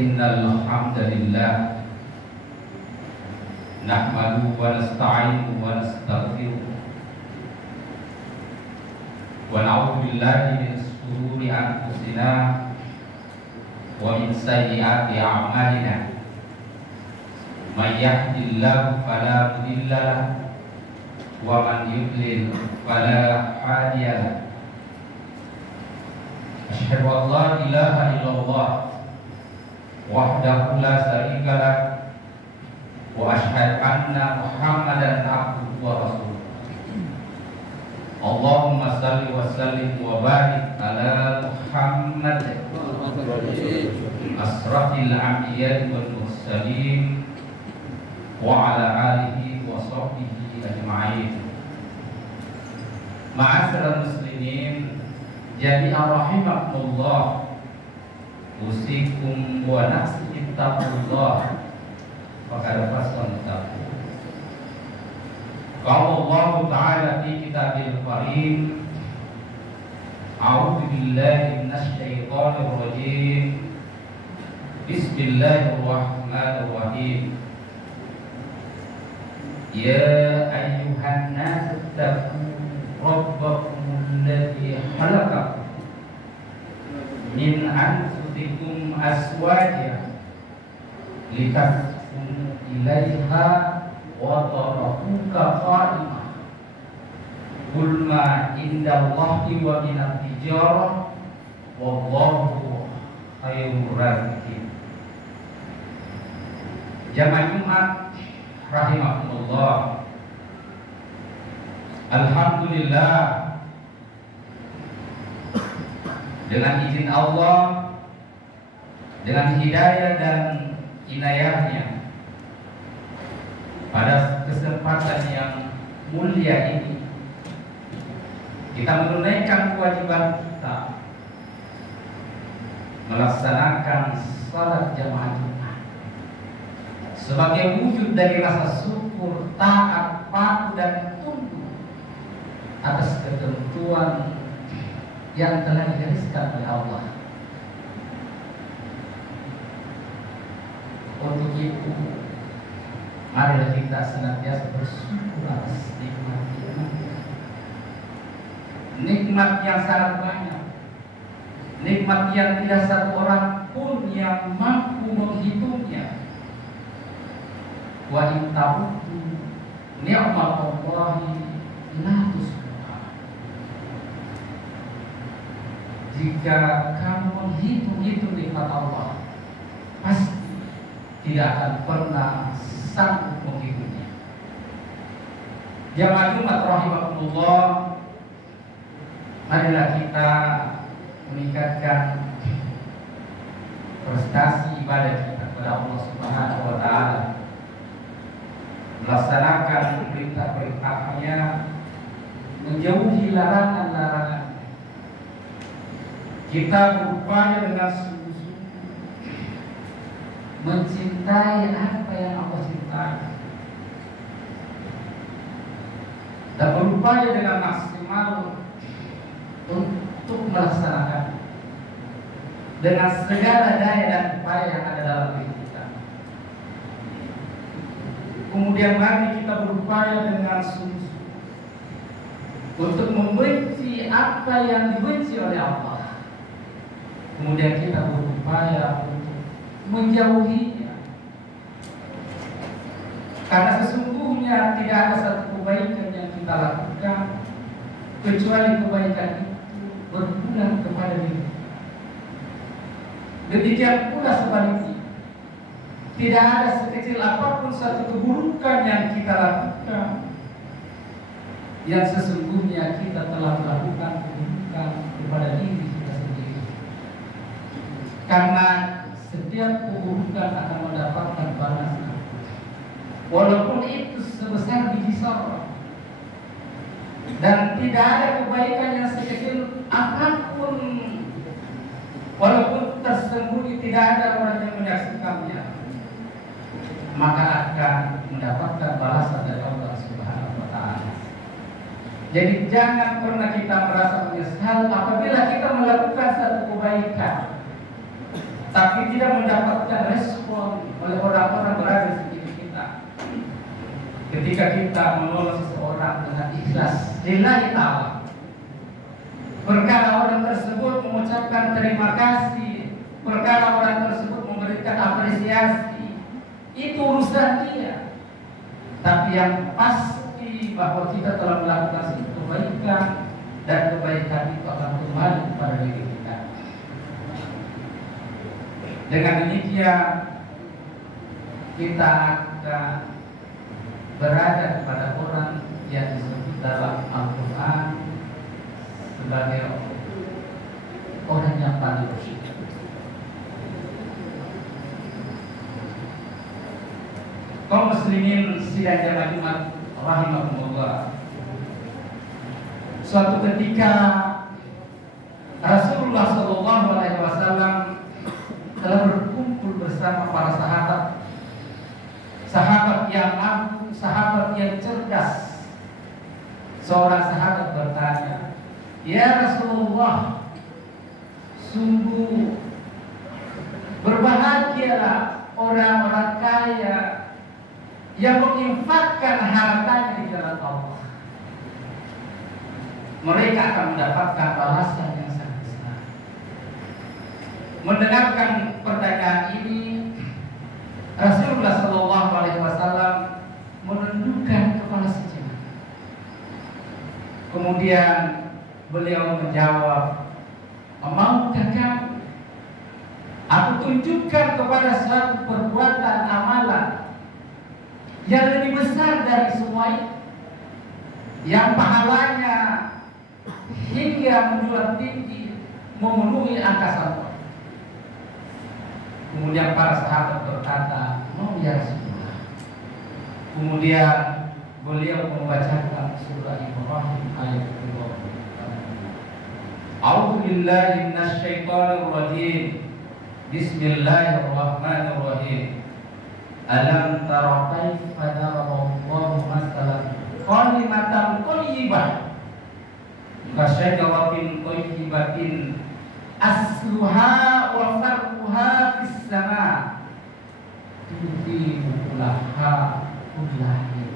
Innal hamdalillah nahmaduhu wa nasta'inuhu wa nastaghfiruh wa na'udzu billahi min shururi anfusina wa min sayyiati a'malina. May yahdihillahu fala mudilla lahu wa man yudlil fala hadiya lahu. Asyhadu an la ilaha illallah wahdahu la syarika lah wa asyhadu anna Muhammadan abduhu wa rasuluh. Allahumma shalli wa sallim wa barik ala Muhammad asrafil anbiya'i wal mursalin wa ala alihi wa sahbihi ajma'in. Ma'asyiral muslimin jami'an rahimakumullah, usikum wa nafsi taqullah faqad fasal taqu. Qala Allah Ta'ala fi kitabil karim, a'udzu billahi minasy syaithanir rajim. Bismillahirrahmanirrahim. Ya ayyuhan nas taqu rabbakum alladzi khalaqakum min anfusikum azwajan litaskunu ilaiha wa tarakuka qa'imah. Qul ma indallahi wa minat tijarah wallahu khairur raziqin. Jamaah Jumat rahimakumullah, alhamdulillah, dengan izin Allah, dengan hidayah dan inayahnya, pada kesempatan yang mulia ini kita menunaikan kewajiban kita melaksanakan salat jamaah Jumat sebagai wujud dari rasa syukur, taat, patuh dan tunduk atas ketentuan yang telah digariskan oleh Allah. Untuk itu, marilah kita senantiasa bersyukur atas nikmat yang sangat banyak, nikmat yang tidak satu orang pun yang mampu menghitungnya. Wa in ta'uddu ni'matallahi la tuhsuha. Jika kamu menghitung-hitung nikmat Allah, pasti tidak akan pernah sanggup menghitungnya. Jamaah Jumat rahimakumullah, marilah kita meningkatkan prestasi ibadah kita kepada Allah Subhanahu wa Ta'ala, melaksanakan perintah-perintahnya, menjauhi larangan-larangan. Kita berupaya dengan sungguh-sungguh mencintai apa yang Allah cintai dan berupaya dengan maksimal untuk melaksanakan dengan segala daya dan upaya yang ada dalam diri kita. Kemudian lagi kita berupaya dengan sungguh-sungguh untuk membenci apa yang dibenci oleh Allah. Kemudian kita berupaya untuk menjauhinya, karena sesungguhnya tidak ada satu kebaikan yang kita lakukan kecuali kebaikan itu berpulang kepada diri. Demikian pula sebaliknya, tidak ada sekecil apapun satu keburukan yang kita lakukan yang sesungguhnya kita telah melakukan keburukan kepada diri kita sendiri. Karena setiap keburukan akan mendapatkan balasan, walaupun itu sebesar biji sorok. Dan tidak ada kebaikan yang sekecil apapun, walaupun tersembunyi, tidak ada orang yang menyaksikannya, maka akan mendapatkan balasan dari Allah Subhanahu wa Ta'ala. Jadi jangan pernah kita merasa menyesal apabila kita melakukan satu kebaikan kebaikan, tapi tidak mendapatkan respon oleh orang-orang berada di sekitar kita. Ketika kita menolong seseorang dengan ikhlas lillahi ta'ala, perkara orang tersebut mengucapkan terima kasih, perkara orang tersebut memberikan apresiasi, itu urusan dia. Tapi yang pasti bahwa kita telah melakukan satu kebaikan, dan kebaikan itu akan kembali kepada diri kita. Dengan demikian kita akan berada kepada orang yang disebut dalam Al-Quran sebagai orang yang paling bersyukur. Kaum muslimin sidang jamaah Jumat rahimahumullah, suatu ketika Rasulullah SAW telah berkumpul bersama para sahabat, sahabat yang agung, sahabat yang cerdas. Seorang sahabat bertanya, "Ya Rasulullah, sungguh berbahagialah orang-orang kaya yang menginfakkan hartanya di jalan Allah. Mereka akan mendapatkan balasan yang sangat besar." Mendengarkan pertanyaan ini, Rasulullah SAW menundukkan kepala sejenak. Kemudian beliau menjawab, "Maukah kamu aku tunjukkan kepada suatu perbuatan amalan yang lebih besar dari semua itu, yang pahalanya hingga menjulang tinggi memenuhi angkasa luar?" Kemudian para sahabat berkata, "Mau ya Rasulullah." Kemudian beliau membacakan surah Ibrahim ayat 2. A'udzu billahi minasyaitonir rajim. Bismillahirrahmanirrahim. Alam tara kaifa darallahu masalan qalimatan thayyibah kasyajaratin thayyibatin asluha wa farquha fis sama tuti ukulaha kullahi.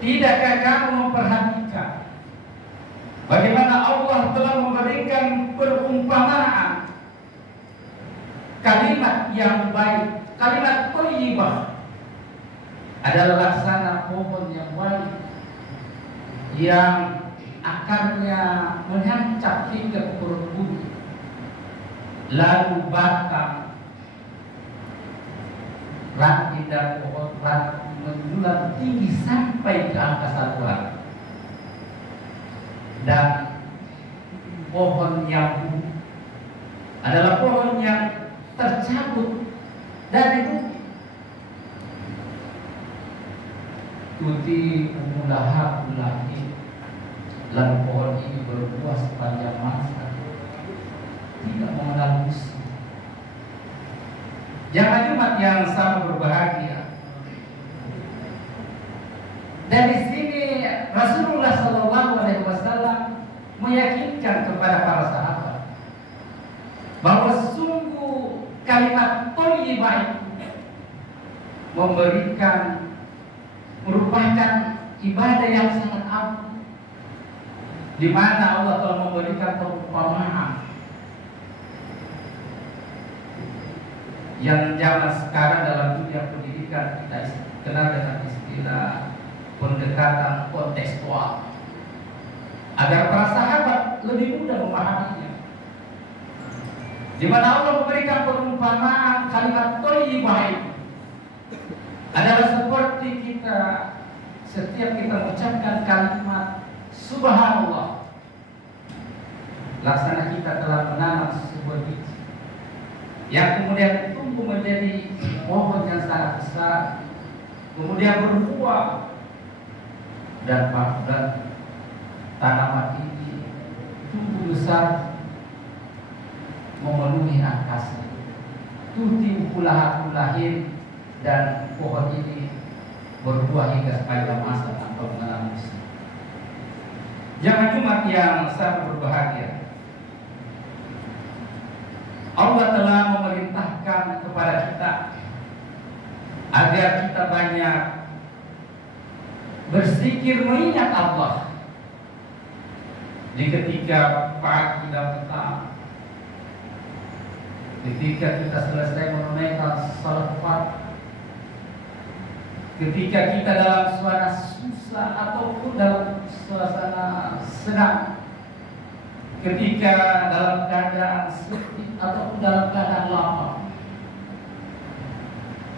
Tidakkah kamu memperhatikan bagaimana Allah telah memberikan perumpamaan kalimat yang baik, kalimat thayyibah adalah laksana pohon yang baik yang akarnya menancap hingga ke perut bumi, lalu batang, ranting dan pohon menjulang tinggi sampai ke angkasa luar, dan pohon yang adalah pohon yang tercabut dari bumi. Tuti umulaha ulahi, lalu pohon ini berbuah sepanjang masa, tidak mengenal musuh. Jamaah Jumat yang sama berbahagia, dari sini Rasulullah SAW meyakinkan kepada para sahabat bahwa sungguh kalimat thayyibah merupakan ibadah yang sangat agung, di mana Allah telah memberikan perumpamaan yang zaman sekarang dalam dunia pendidikan kita kenal dengan istilah pendekatan kontekstual, agar para sahabat lebih mudah memahaminya, di mana Allah memberikan perumpamaan kalimat thayyibah adalah seperti kita setiap kita mengucapkan kalimat subhanallah, laksana kita telah menanam sebuah biji yang kemudian tumbuh menjadi pohon yang sangat besar, kemudian berbuah, dan tanaman ini tumbuh besar memenuhi angkasa. Tuti ukulahin, dan pohon ini berbuah hingga sepanjang masa tanpa mengenal musim. Jamaah Jumat yang sangat berbahagia, Allah telah memerintahkan kepada kita agar kita banyak berzikir mengingat Allah di ketika pagi dan petang, ketika kita selesai menunaikan salat fardu, ketika kita dalam suasana susah ataupun dalam suasana senang, ketika dalam keadaan sedih ataupun dalam keadaan lapar,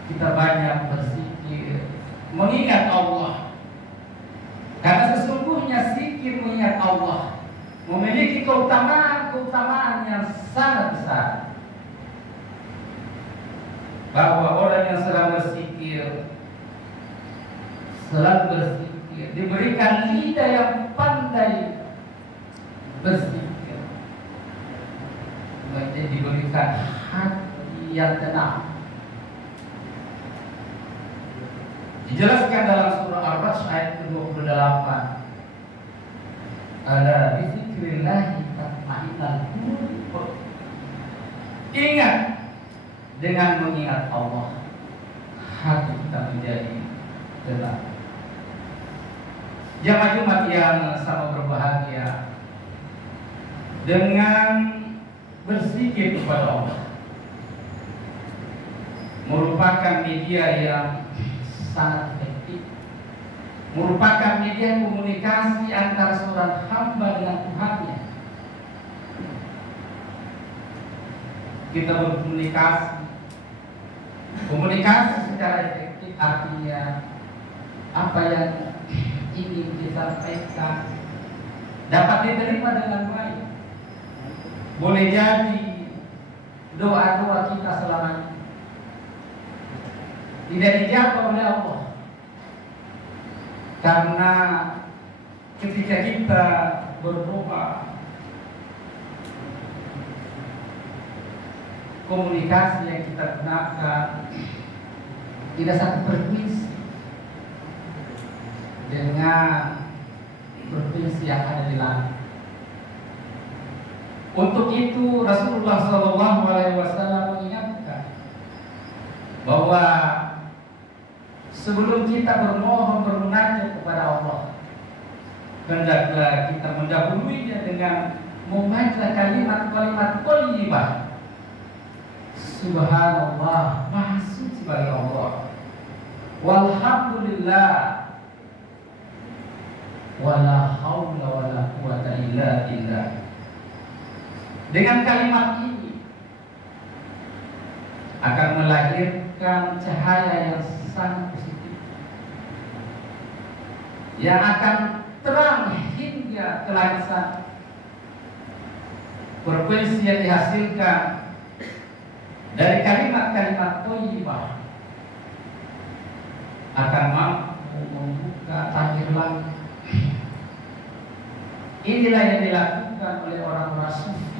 kita banyak berzikir mengingat Allah. Karena sesungguhnya zikir mengingat Allah memiliki keutamaan yang sangat besar. Bahwa orang yang selalu berzikir diberikan lidah yang pandai berzikir, kemudian diberikan hati yang tenang. Dijelaskan dalam surah Al-Ra'd ayat ke-28, ala bizikrillahi tatma'innul qulub. Ingat, dengan mengingat Allah hati kita menjadi tenang. Jamaah Jumat yang sama berbahagia, dengan berzikir kepada Allah merupakan media yang sangat efektif, merupakan media komunikasi antara seorang hamba dengan Tuhannya. Kita komunikasi secara efektif, artinya apa yang ingin disampaikan dapat diterima dengan baik. Boleh jadi doa-doa kita selama ini tidak dijawab oleh Allah, karena ketika kita berdoa, komunikasi yang kita gunakan tidak satu frekuensi dengan frekuensi yang ada di langit. Untuk itu Rasulullah SAW mengingatkan bahwa sebelum kita bermohon bermunajat kepada Allah, hendaklah kita mendahuluinya dengan membaca kalimat-kalimat thayyibah. Subhanallah, maha suci bagi Allah. Walhamdulillah, wala haula wala quwata illa billah. Dengan kalimat ini akan melahirkan cahaya yang sangat positif, yang akan terang hingga ke langit sana. Frekuensi yang dihasilkan dari kalimat-kalimat thayyibah akan mampu membuka akhir langit. Inilah yang dilakukan oleh orang-orang sufi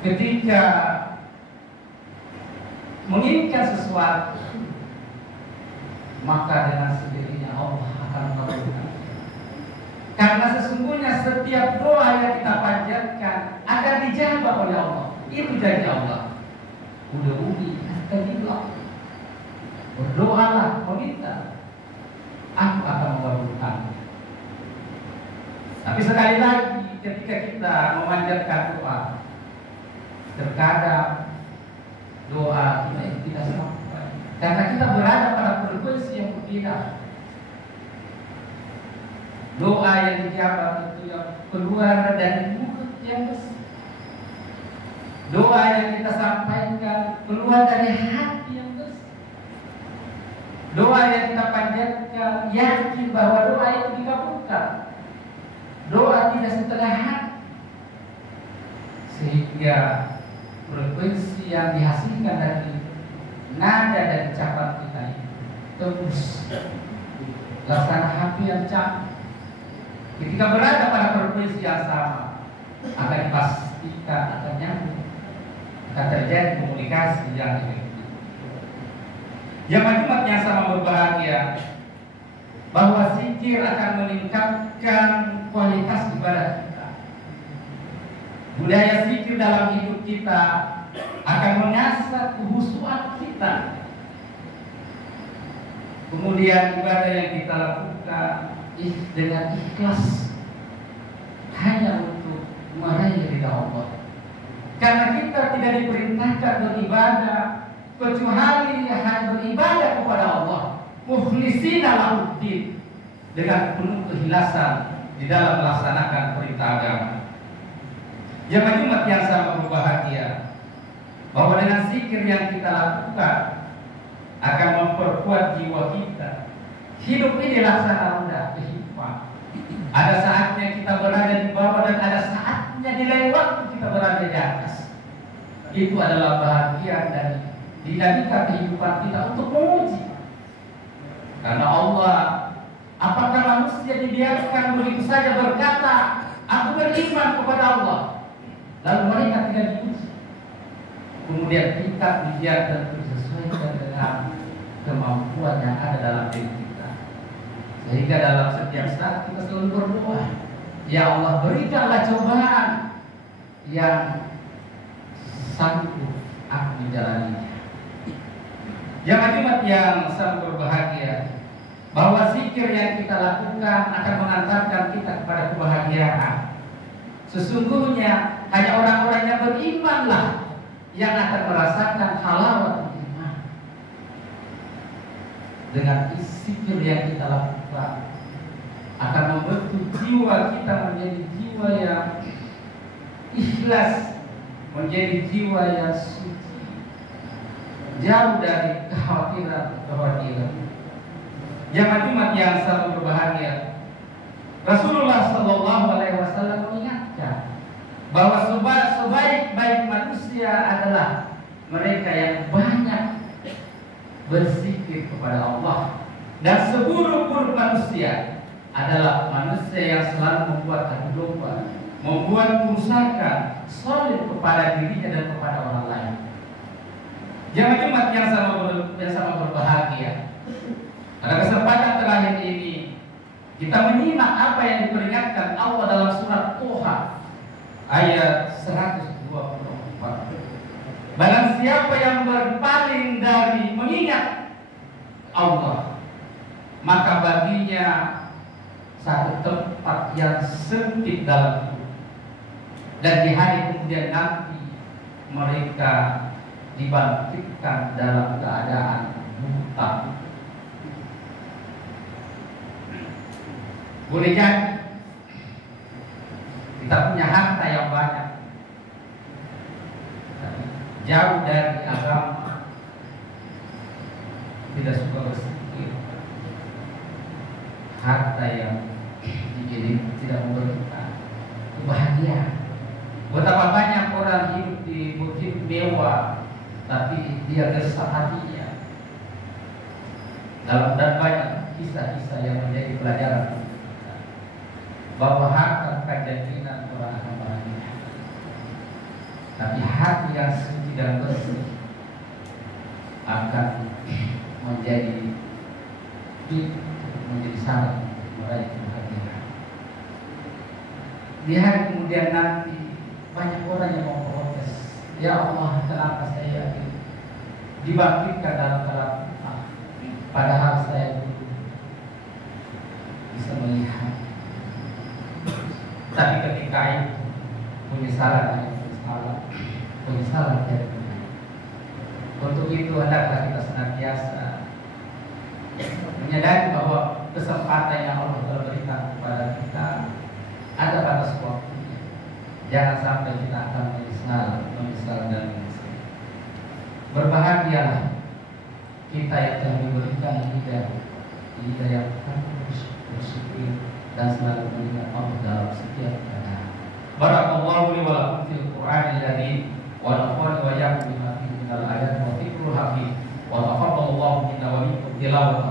ketika menginginkan sesuatu, maka dengan sendirinya Allah akan mengabulkan. Karena sesungguhnya setiap doa yang kita panjatkan akan dijawab oleh Allah. Itu janji Allah. Udhuni astajiblah. Berdoalah, meminta, aku akan mengabulkan. Tapi sekali lagi, ketika kita memanjatkan doa, terkadang doa kita tidak sampai karena kita berada pada frekuensi yang berbeda. Doa yang dijawab itu yang keluar dari mulut yang bersih. Doa yang kita sampaikan keluar dari hati yang bersih. Doa yang kita panjatkan yakin bahwa doa itu dikabulkan. Doa tidak setengah hati, sehingga frekuensi yang dihasilkan dari nada dan ucapan kita itu tembus laksana hati yang cantik. Ketika berada pada frekuensi yang sama, akan dipastikan akan nyambung, akan terjadi komunikasi yang efektif. Jamaah Jumat yang sama berbahagia, bahwa zikir akan meningkatkan kualitas ibadah kita. Budaya zikir dalam hidup kita akan mengasah kehusuan kita. Kemudian ibadah yang kita lakukan dengan ikhlas hanya untuk meraih ridha Allah. Karena kita tidak diperintahkan beribadah kecuali hanya beribadah kepada Allah, mukhlishina lahuddin, dengan penuh keikhlasan di dalam melaksanakan perintah agama. Jemaah Jumat yang sama berbahagia, bahwa dengan zikir yang kita lakukan akan memperkuat jiwa kita. Hidup ini laksana roda kehidupan. Ada saatnya kita berada di bawah dan ada saatnya di lain waktu kita berada di atas. Itu adalah bahagian dari dinamika kehidupan kita untuk menguji. Karena Allah, apakah manusia dibiarkan begitu saja berkata, aku beriman kepada Allah, lalu mereka tidak diuji. Kemudian kita dibiarkan disesuaikan dengan kemampuan yang ada dalam diri kita. Sehingga dalam setiap saat kita selalu berdoa, ya Allah, berikanlah cobaan yang sanggup aku menjalaninya. Jemaah Jumat yang sangat berbahagia, bahwa zikir yang kita lakukan akan mengantarkan kita kepada kebahagiaan. Sesungguhnya hanya orang-orang yang berimanlah yang akan merasakan halawat iman. Dengan zikir yang kita lakukan akan membentuk jiwa kita menjadi jiwa yang ikhlas, menjadi jiwa yang suci, jauh dari kekhawatiran. Jemaah Jumat yang sangat berbahagia, Rasulullah Shallallahu Alaihi Wasallam mengingatkan bahwa sebaik-baik manusia adalah mereka yang banyak berzikir kepada Allah, dan seburuk-buruk manusia adalah manusia yang selalu membuat adu domba, membuat kerusakan solid kepada dirinya dan kepada orang lain. Jemaah Jumat yang sama berbahagia, pada kesempatan terakhir ini kita menyimak apa yang diperingatkan Allah dalam surat Toha ayat 124. Barang siapa yang berpaling dari mengingat Allah, maka baginya satu tempat yang sempit dalam hidup, dan di hari kemudian nanti mereka dibangkitkan dalam keadaan buta. Boleh jadi kita punya harta yang banyak, jauh dari agama, tidak suka berpikir, harta yang jadi tidak memberikan kebahagiaan. Betapa banyak orang hidup mewah, tapi dia resah hatinya. Dan banyak kisah-kisah yang menjadi pelajaran bahwa harta bukan jaminan orang akan bahagia, tapi hati yang suci dan bersih akan menjadi syarat meraih kebahagiaan. Di hari kemudian nanti banyak orang yang mau protes, ya Allah, kenapa saya dibangkitkan dalam keadaan padahal saya bisa melihat. Tapi ketika itu penyesalan jadi. Untuk itu hendaklah kita senantiasa menyadari bahwa kesempatan yang Allah telah berikan kepada kita ada batas waktunya. Jangan sampai kita akan menyesal dan menyesal. Berbahagialah kita yang telah diberikan lidah yang bersyukur dan selalu mengingat Allah dalam setiap keadaan. Barakallahu li wa lakum fil Qur'anil Karim wa nafa'ani wa iyyakum bima fihi minal ayati wa dzikril hakim wa taqabbalallahu minna wa minkum tilawatan